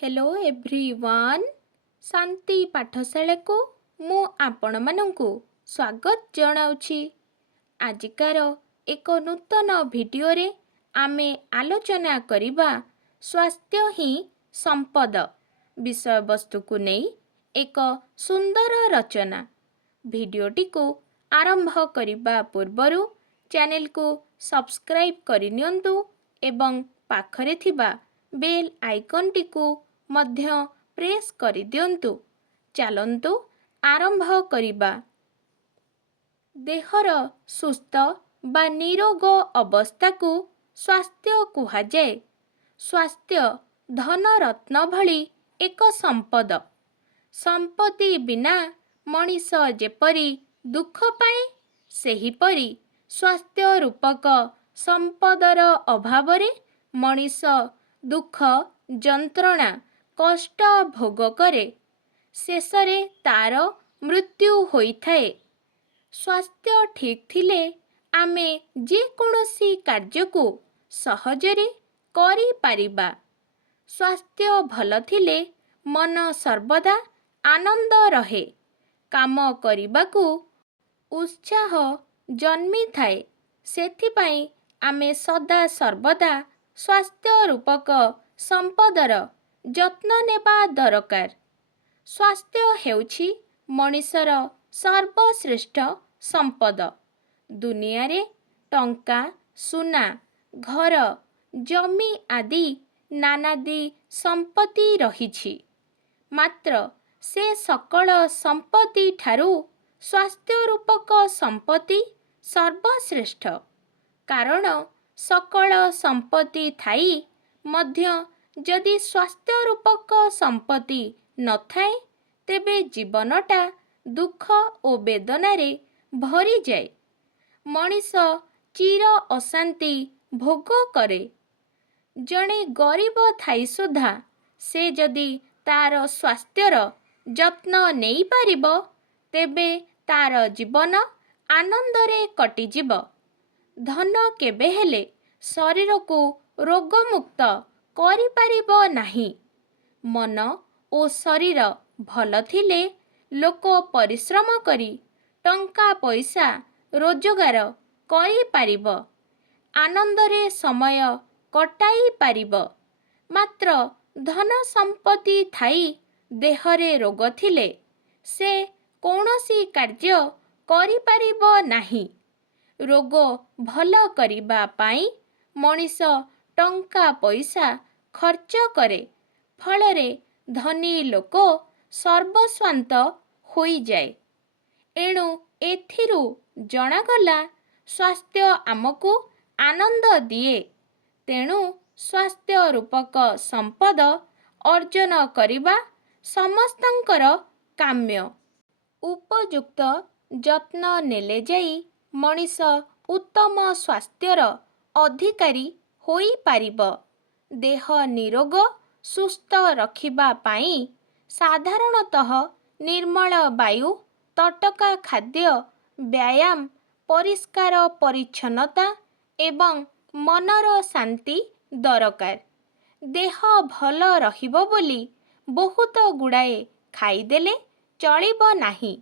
Hello everyone शांति पाठशाला को मु आपण मानंकु स्वागत जनाउछि। आजिकार एक नूतन वीडियो रे आमे आलोचना करिबा स्वास्थ्य ही संपद विषय वस्तु को नहीं एक सुंदर रचना। वीडियोटी को आरंभ करिबा पूर्वरु चैनल को सब्सक्राइब करिनियंतु एवं पाखरे थिबा बेल आइकन टी को मध्य प्रेस करि दियंतु। चलंतु आरंभ करिबा। देहर सुस्थ बा निरोग अवस्था को स्वास्थ्य कुहा जाए। स्वास्थ्य धन रत्न भली एक संपद। संपत्ति बिना मनीष जेपरी दुख पाए सेहीपरि स्वास्थ्य रूपक संपदर अभावरे मनीष दुख जंत्रणा कष्ट भोग करे। शेषरे तार मृत्यु होइथाए। स्वास्थ्य ठीक थिले आमे जे कोनोसी कार्य को सहजरे करि पारिबा। स्वास्थ्य भल थिले मन सर्वदा आनंद रहे। काम करिबाकू उत्साह जन्मी थाए। सेथिपाई आमे सदा सर्वदा स्वास्थ्य रूपक संपदर जत्न नेबा दरकार। स्वास्थ्य हेउछि मनीषर सर्वश्रेष्ठ संपद। दुनिया रे टंका सुना घर जमी आदि नानादी संपत्ति रहिछि, मात्र से सकल संपत्ति ठारू स्वास्थ्य रूपक संपत्ति सर्वश्रेष्ठ। कारण सकल संपत्ति थाई मध्य जदि स्वास्थ्य रूपक संपत्ति न थाए तेबे जीवनटा दुख और वेदनारे भरी जाए। मनीष चिर अशांति भोग करे। जणे गरीब थाई सुधा से जदि तार स्वास्थ्यर जत्न नहीं पारिबो तेबे तार जीवन आनंदरे कटिजिब। धन केबे हेले शरीर को रोगमुक्त करि पारिबो नाही। मन और शरीर भल थिले लोक परिश्रम करी टंका पैसा रोजगार करि पारिबो। आनंदरे समय कटाई पारिबो। मात्र धन संपत्ति थाई देहरे रोग थिले से कौनसी कार्य करि पारिबो नाही। रोग भल करिबा पाई मनीष टंका पैसा खर्च करे। फलरे धनी लोक सर्वस्वांत होई जाए। एणु एथिरु जणागला स्वास्थ्य आमको आनंद दिए। तेणु स्वास्थ्य रूपक संपद अर्जन करिबा समस्तंकर काम्य। उपयुक्त जत्न नेले जाई मनीष उत्तम स्वास्थ्यर अधिकारी होई पारिब। देह निरोग सुस्थ रखिबा पाई साधारणतः निर्मल वायु तटका खाद्य व्यायाम परिष्कार परिच्छन्नता एवं मनर शांति दरकार। देह भल रहिबो बोली बहुत गुड़ाए खाइदेले चलिबो नाही।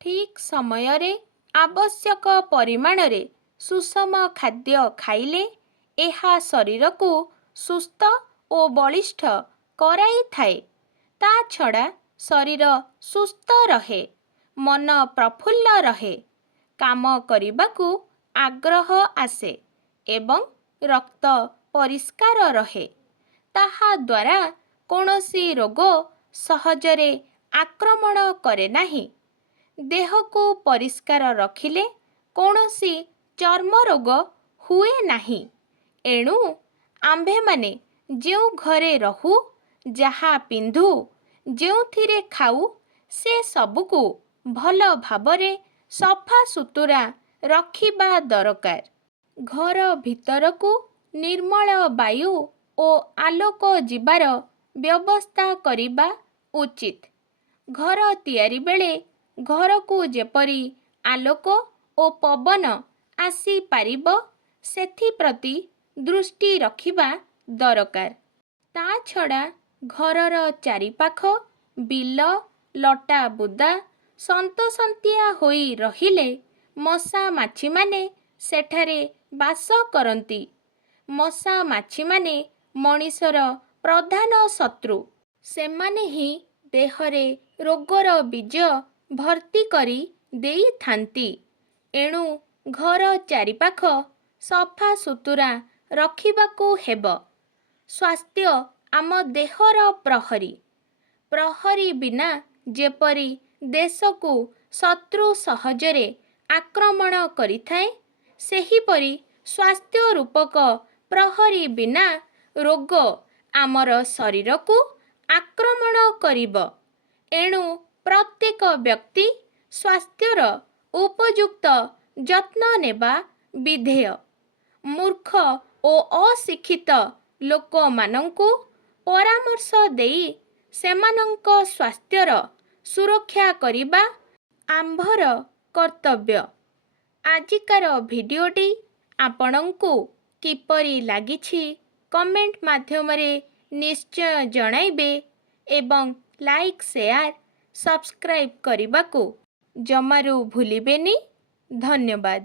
ठीक समय रे आवश्यक परिमाण रे सुषम खाद्य खाइले एहा शरीर को सुस्थ और बलिष्ठ कराई थाए। ता छड़ा शरीर सुस्थ रहे, मन प्रफुल्ल रहे, काम करिबाकू आग्रह आसे एवं रक्त परिष्कार रहे। ताहा द्वारा कौनसी रोग सहजरे आक्रमण करे नाही। देह को परिष्कार रखिले कौनसी चर्म रोग हुए नाही। एणु आम्भे माने जेउ घरे रहू जहा पिंधु जेउथिरे खाऊ से सबको भल भावरे सफा सुतुरा रखिबा दरकार। घर भीतर को निर्मल वायु और आलोक जीवार व्यवस्था करिबा उचित। घर तियारी बेले घर को जेपरी आलोक और पवन आसी पारिबो सेथि प्रति दृष्टि रखिबा दरकार। ता छड़ा ଘରର ଚାରିପାଖ ବିଲ ଲଟା ବୁଦା ସନ୍ତସନ୍ତିଆ ହୋଇ ରହିଲେ ମଶା ମାଛିମାନେ ସେଠାରେ ବାସ କରନ୍ତି। ମଶା ମାଛିମାନେ ମଣିଷର ପ୍ରଧାନ ଶତ୍ରୁ। ସେମାନେ ହିଁ ଦେହରେ ରୋଗର ବୀଜ ଭର୍ତ୍ତି କରି ଦେଇଥାନ୍ତି। ଏଣୁ ଘର ଚାରିପାଖ ସଫା ସୁତୁରା ରଖିବାକୁ ହେବ। ସ୍ୱାସ୍ଥ୍ୟ ଆମ ଦେହର ପ୍ରହରୀ। ପ୍ରହରୀ ବିନା ଯେପରି ଦେଶକୁ ଶତ୍ରୁ ସହଜରେ ଆକ୍ରମଣ କରିଥାଏ, ସେହିପରି ସ୍ୱାସ୍ଥ୍ୟ ରୂପକ ପ୍ରହରୀ ବିନା ରୋଗ ଆମର ଶରୀରକୁ ଆକ୍ରମଣ କରିବ। ଏଣୁ ପ୍ରତ୍ୟେକ ବ୍ୟକ୍ତି ସ୍ୱାସ୍ଥ୍ୟର ଉପଯୁକ୍ତ ଯତ୍ନ ନେବା ବିଧେୟ। ମୂର୍ଖ ଓ ଅଶିକ୍ଷିତ ଲୋକମାନଙ୍କୁ ପରାମର୍ଶ ଦେଇ ସେମାନଙ୍କ ସ୍ୱାସ୍ଥ୍ୟର ସୁରକ୍ଷା କରିବା ଆମ୍ଭର କର୍ତ୍ତବ୍ୟ। ଆଜିକାର ଭିଡ଼ିଓଟି ଆପଣଙ୍କୁ କିପରି ଲାଗିଛି କମେଣ୍ଟ ମାଧ୍ୟମରେ ନିଶ୍ଚୟ ଜଣାଇବେ ଏବଂ ଲାଇକ୍ ସେୟାର ସବସ୍କ୍ରାଇବ୍ କରିବାକୁ ଜମାରୁ ଭୁଲିବେନି। ଧନ୍ୟବାଦ।